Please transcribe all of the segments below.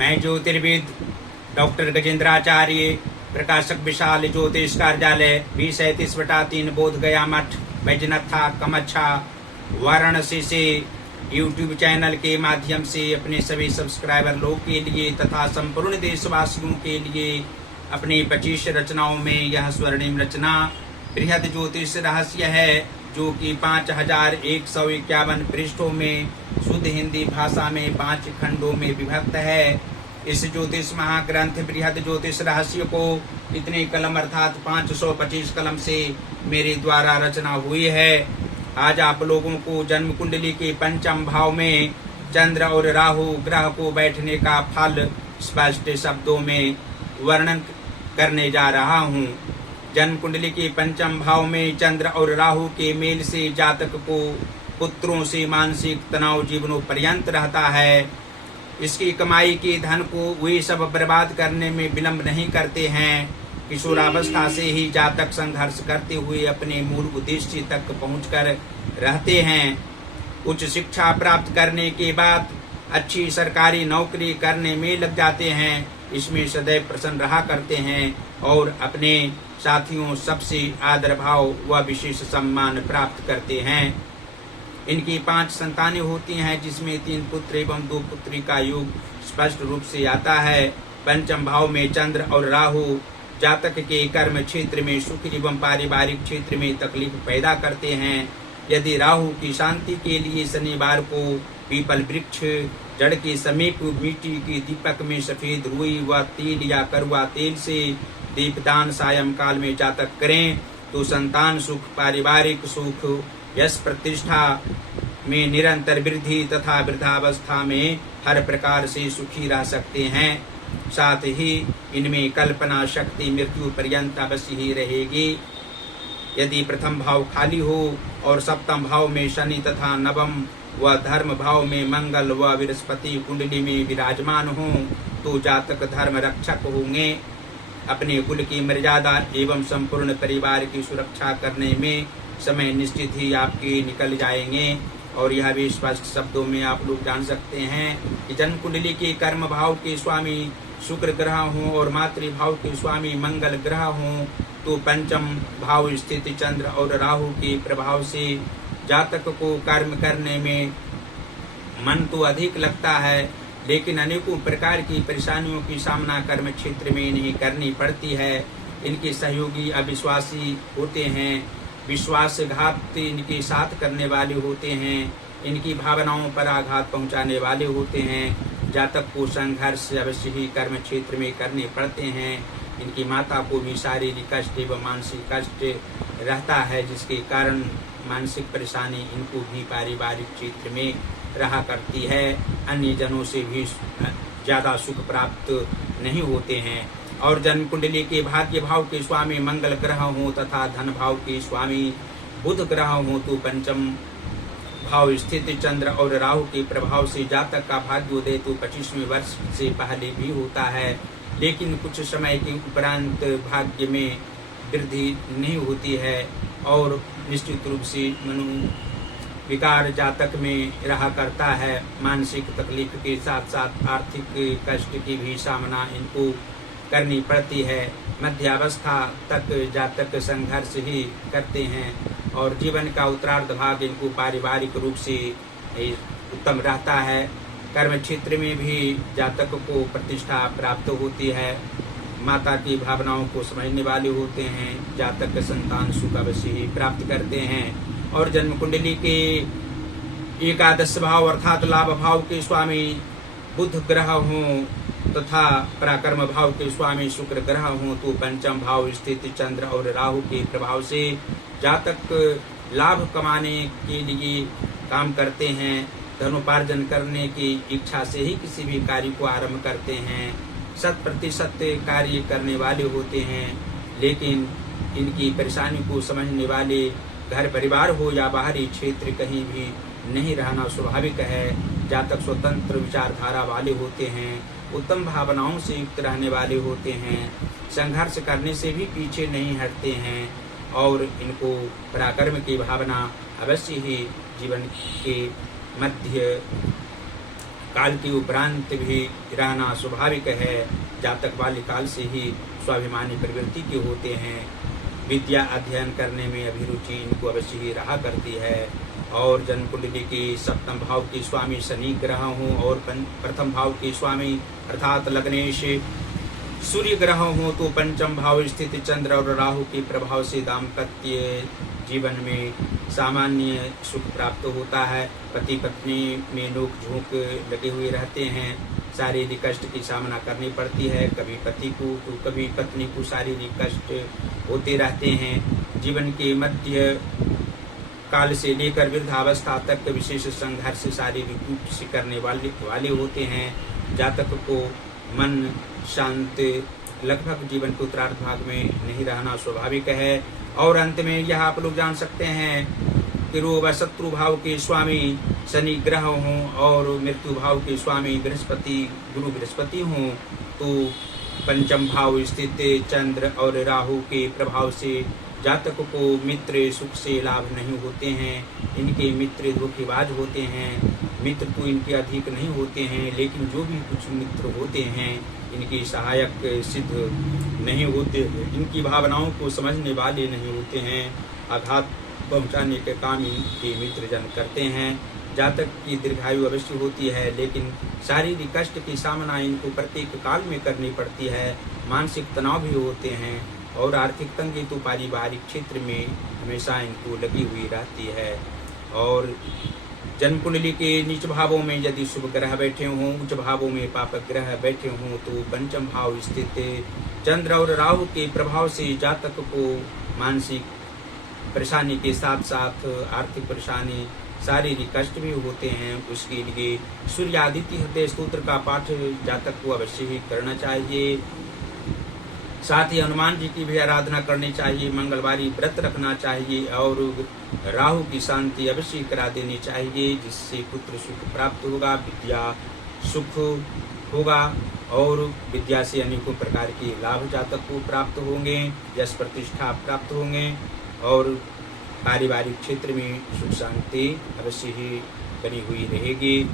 मैं ज्योतिर्विद डॉक्टर गजेंद्राचार्य, प्रकाशक विशाल ज्योतिष कार्यालय 2037/3 बोध गया मठ, बैजनाथा कमच्छा, वाराणसी से यूट्यूब चैनल के माध्यम से अपने सभी सब्सक्राइबर लोग के लिए तथा संपूर्ण देशवासियों के लिए अपनी 25 रचनाओं में यह स्वर्णिम रचना बृहद ज्योतिष रहस्य है, जो कि 5151 पृष्ठों में शुद्ध हिंदी भाषा में 5 खंडों में विभक्त है। इस ज्योतिष महाग्रंथ बृहद ज्योतिष रहस्य को इतने कलम अर्थात 525 कलम से मेरे द्वारा रचना हुई है। आज आप लोगों को जन्म कुंडली के पंचम भाव में चंद्र और राहु ग्रह को बैठने का फल स्पष्ट शब्दों में वर्णन करने जा रहा हूँ। जन्म कुंडली के पंचम भाव में चंद्र और राहु के मेल से जातक को पुत्रों से मानसिक तनाव जीवनों पर्यंत रहता है। इसकी कमाई के धन को वे सब बर्बाद करने में विलंब नहीं करते हैं। किशोरावस्था से ही जातक संघर्ष करते हुए अपने मूल उद्देश्य तक पहुंचकर रहते हैं। उच्च शिक्षा प्राप्त करने के बाद अच्छी सरकारी नौकरी करने में लग जाते हैं। इसमें सदैव प्रसन्न रहा करते हैं और अपने साथियों सबसे आदर भाव व विशेष सम्मान प्राप्त करते हैं। इनकी 5 संतानें होती हैं, जिसमें 3 पुत्र एवं 2 पुत्री का योग स्पष्ट रूप से आता है। पंचम भाव में चंद्र और राहु जातक के कर्म क्षेत्र में सुख एवं पारिवारिक क्षेत्र में तकलीफ पैदा करते हैं। यदि राहु की शांति के लिए शनिवार को पीपल वृक्ष जड़ के समीप मिट्टी के दीपक में सफेद रुई व तेल या करुआ तेल से दीपदान सायंकाल में जातक करें तो संतान सुख, पारिवारिक सुख, यश प्रतिष्ठा में निरंतर वृद्धि तथा वृद्धावस्था में हर प्रकार से सुखी रह सकते हैं। साथ ही इनमें कल्पना शक्ति मृत्यु पर्यंत अवश्य ही रहेगी। यदि प्रथम भाव खाली हो और सप्तम भाव में शनि तथा नवम व धर्म भाव में मंगल व बृहस्पति कुंडली में विराजमान हो तो जातक धर्म रक्षक होंगे। अपने कुल की मर्यादा एवं संपूर्ण परिवार की सुरक्षा करने में समय निश्चित ही आपके निकल जाएंगे। और यह भी स्पष्ट शब्दों में आप लोग जान सकते हैं कि जन्म कुंडली के कर्म भाव के स्वामी शुक्र ग्रह हों और मातृभाव के स्वामी मंगल ग्रह हों तो पंचम भाव स्थित चंद्र और राहु के प्रभाव से जातक को कर्म करने में मन तो अधिक लगता है, लेकिन अनेकों प्रकार की परेशानियों की सामना कर्म क्षेत्र में इन्हें करनी पड़ती है। इनके सहयोगी अविश्वासी होते हैं, विश्वासघात इनके साथ करने वाले होते हैं, इनकी भावनाओं पर आघात पहुंचाने वाले होते हैं। जातक को संघर्ष अवश्य ही कर्म क्षेत्र में करने पड़ते हैं। इनकी माता को भी शारीरिक कष्ट एवं मानसिक कष्ट रहता है, जिसके कारण मानसिक परेशानी इनको भी पारिवारिक क्षेत्र में रहा करती है। अन्य जनों से भी ज्यादा सुख प्राप्त नहीं होते हैं। और जन्म कुंडली के भाग्य भाव के स्वामी मंगल ग्रह हो तथा धन भाव के स्वामी बुध ग्रह हो तो पंचम भाव स्थित चंद्र और राहु के प्रभाव से जातक का भाग्योदय तो 25वें वर्ष से पहले भी होता है, लेकिन कुछ समय के उपरांत भाग्य में वृद्धि नहीं होती है और निश्चित रूप से विकार जातक में रहा करता है। मानसिक तकलीफ के साथ साथ आर्थिक कष्ट की भी सामना इनको करनी पड़ती है। मध्यावस्था तक जातक संघर्ष ही करते हैं और जीवन का उत्तरार्ध भाग इनको पारिवारिक रूप से उत्तम रहता है। कर्म क्षेत्र में भी जातक को प्रतिष्ठा प्राप्त होती है। माता की भावनाओं को समझने वाले होते हैं। जातक संतान सुख अवश्य ही प्राप्त करते हैं। और जन्म कुंडली के एकादश भाव अर्थात लाभ भाव के स्वामी बुध ग्रह हों तथा पराक्रम भाव के स्वामी शुक्र ग्रह हों तो पंचम भाव स्थित चंद्र और राहु के प्रभाव से जातक लाभ कमाने के लिए काम करते हैं। धनोपार्जन करने की इच्छा से ही किसी भी कार्य को आरंभ करते हैं। 100% कार्य करने वाले होते हैं, लेकिन इनकी परेशानी को समझने वाले घर परिवार हो या बाहरी क्षेत्र कहीं भी नहीं रहना स्वाभाविक है। जातक स्वतंत्र विचारधारा वाले होते हैं, उत्तम भावनाओं से युक्त रहने वाले होते हैं, संघर्ष करने से भी पीछे नहीं हटते हैं और इनको पराक्रम की भावना अवश्य ही जीवन के मध्य काल के उपरांत भी रहना स्वाभाविक है। जातक बाल्यकाल से ही स्वाभिमानी प्रवृत्ति के होते हैं। विद्या अध्ययन करने में अभिरुचि इनको अवश्य ही रहा करती है। और जन्म कुंडली के सप्तम भाव के स्वामी शनि ग्रह हों और प्रथम भाव के स्वामी अर्थात लग्नेश सूर्य ग्रह हो तो पंचम भाव स्थित चंद्र और राहु के प्रभाव से दाम्पत्य जीवन में सामान्य सुख प्राप्त होता है। पति पत्नी में नोक झोंक लगे हुए रहते हैं। शारीरिक कष्ट की सामना करनी पड़ती है। कभी पति को तो कभी पत्नी को शारीरिक कष्ट होते रहते हैं। जीवन के मध्य काल से लेकर वृद्धावस्था तक विशेष संघर्ष शारीरिक रूप से करने वाले होते हैं। जातक को मन शांत लगभग जीवन के उत्तरार्ध भाग में नहीं रहना स्वाभाविक है। और अंत में यह आप लोग जान सकते हैं कि रोग व शत्रु भाव के स्वामी शनि ग्रह हों और मृत्यु भाव के स्वामी बृहस्पति गुरु बृहस्पति हों तो पंचम भाव स्थित चंद्र और राहु के प्रभाव से जातक को मित्र सुख से लाभ नहीं होते हैं। इनके मित्र धोखेबाज होते हैं। मित्र तो इनके अधिक नहीं होते हैं, लेकिन जो भी कुछ मित्र होते हैं इनके सहायक सिद्ध नहीं होते। इनकी भावनाओं को समझने वाले नहीं होते हैं। आघात पहुंचाने के काम इनके मित्र जन करते हैं। जातक की दीर्घायु अवश्य होती है, लेकिन शारीरिक कष्ट की सामना इनको प्रत्येक काल में करनी पड़ती है। मानसिक तनाव भी होते हैं और आर्थिक तंगी तो पारिवारिक क्षेत्र में हमेशा इनको लगी हुई रहती है। और जन्म कुंडली के नीच भावों में यदि शुभ ग्रह बैठे हों, उच्च भावों में पापक ग्रह बैठे हों तो पंचम भाव स्थित चंद्र और राहु के प्रभाव से जातक को मानसिक परेशानी के साथ साथ आर्थिक परेशानी शारीरिक कष्ट भी होते हैं। उसके लिए सूर्यादित्य हृदय स्तोत्र का पाठ जातक को अवश्य ही करना चाहिए। साथ ही हनुमान जी की भी आराधना करनी चाहिए। मंगलवारी व्रत रखना चाहिए और राहु की शांति अवश्य करा देनी चाहिए, जिससे पुत्र सुख प्राप्त होगा, विद्या सुख होगा और विद्या से अनेकों प्रकार के लाभ जातक को प्राप्त होंगे, यश प्रतिष्ठा प्राप्त होंगे और पारिवारिक क्षेत्र में सुख शांति अवश्य ही बनी हुई रहेगी।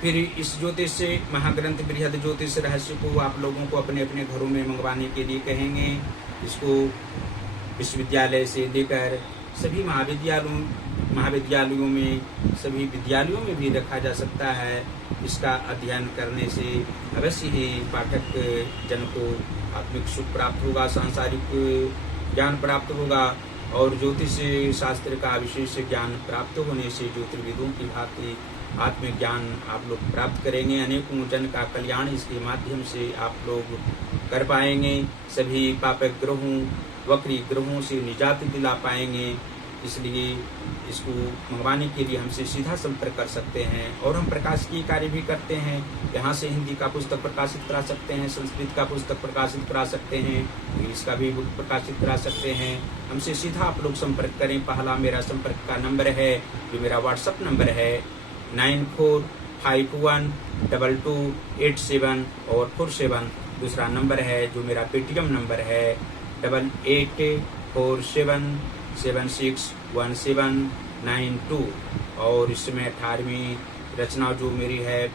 फिर इस ज्योतिष महाग्रंथ बृहद ज्योतिष रहस्य को आप लोगों को अपने अपने घरों में मंगवाने के लिए कहेंगे। इसको विश्वविद्यालय से लेकर सभी महाविद्यालयों में सभी विद्यालयों में भी रखा जा सकता है। इसका अध्ययन करने से अवश्य ही पाठक जन को आत्मिक सुख प्राप्त होगा, सांसारिक ज्ञान प्राप्त होगा और ज्योतिष शास्त्र का विशेष ज्ञान प्राप्त होने से ज्योतिर्विदों की भांति आत्मिक ज्ञान आप लोग प्राप्त करेंगे। अनेकों जन का कल्याण इसके माध्यम से आप लोग कर पाएंगे। सभी पापक ग्रहों वक्री ग्रहों से निजात दिला पाएंगे। इसलिए इसको मंगवाने के लिए हमसे सीधा संपर्क कर सकते हैं और हम प्रकाशिकी कार्य भी करते हैं। यहाँ से हिंदी का पुस्तक प्रकाशित करा सकते हैं, संस्कृत का पुस्तक प्रकाशित करा सकते हैं, इंग्लिश का भी बुक प्रकाशित करा सकते हैं। हमसे सीधा आप लोग संपर्क करें। पहला मेरा संपर्क का नंबर है जो मेरा व्हाट्सअप नंबर है 94512287 और 47। दूसरा नंबर है जो मेरा पेटीएम नंबर है 8847761792 और इसमें 18वीं रचना जो मेरी है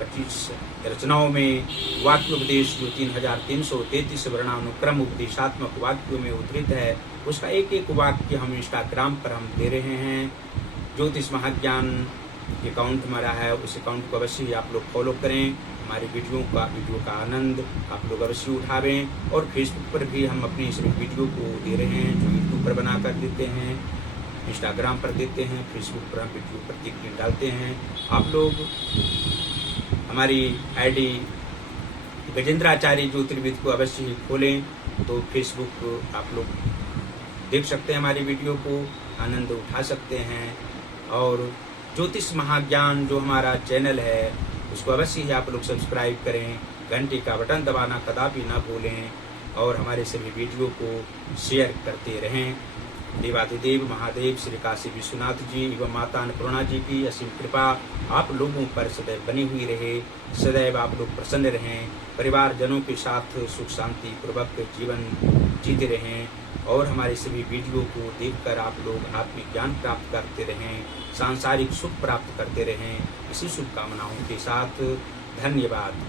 25 रचनाओं में वाक्योपदेश जो 3333 वर्णानुक्रम उपदेशात्मक वाक्यों में उद्धृत है, उसका एक एक वाक्य हम इंस्टाग्राम पर हम दे रहे हैं। ज्योतिष महाज्ञान अकाउंट हमारा है, उस अकाउंट को अवश्य आप लोग फॉलो करें। हमारी वीडियो का आनंद आप लोग अवश्य उठावें और फेसबुक पर भी हम अपनी इस वीडियो को दे रहे हैं, जो यूट्यूब पर बना कर देते हैं, इंस्टाग्राम पर देते हैं, फेसबुक पर हम वीडियो प्रत्येक दिन डालते हैं। आप लोग हमारी आईडी गजेंद्राचार्य ज्योतिर्विद को अवश्य ही खोलें तो फेसबुक आप लोग देख सकते हैं, हमारी वीडियो को आनंद उठा सकते हैं। और ज्योतिष महाज्ञान जो हमारा चैनल है उसको अवश्य ही आप लोग सब्सक्राइब करें, घंटी का बटन दबाना कदापि ना भूलें और हमारे सभी वीडियो को शेयर करते रहें। देवाधिदेव महादेव श्री काशी विश्वनाथ जी एवं माता अन्नपूर्णा जी की असीम कृपा आप लोगों पर सदैव बनी हुई रहे। सदैव आप लोग प्रसन्न रहें, परिवारजनों के साथ सुख शांति पूर्वक जीवन जीते रहें और हमारे सभी वीडियो को देखकर आप लोग आत्मिक ज्ञान प्राप्त करते रहें, सांसारिक सुख प्राप्त करते रहें। इसी शुभकामनाओं के साथ धन्यवाद।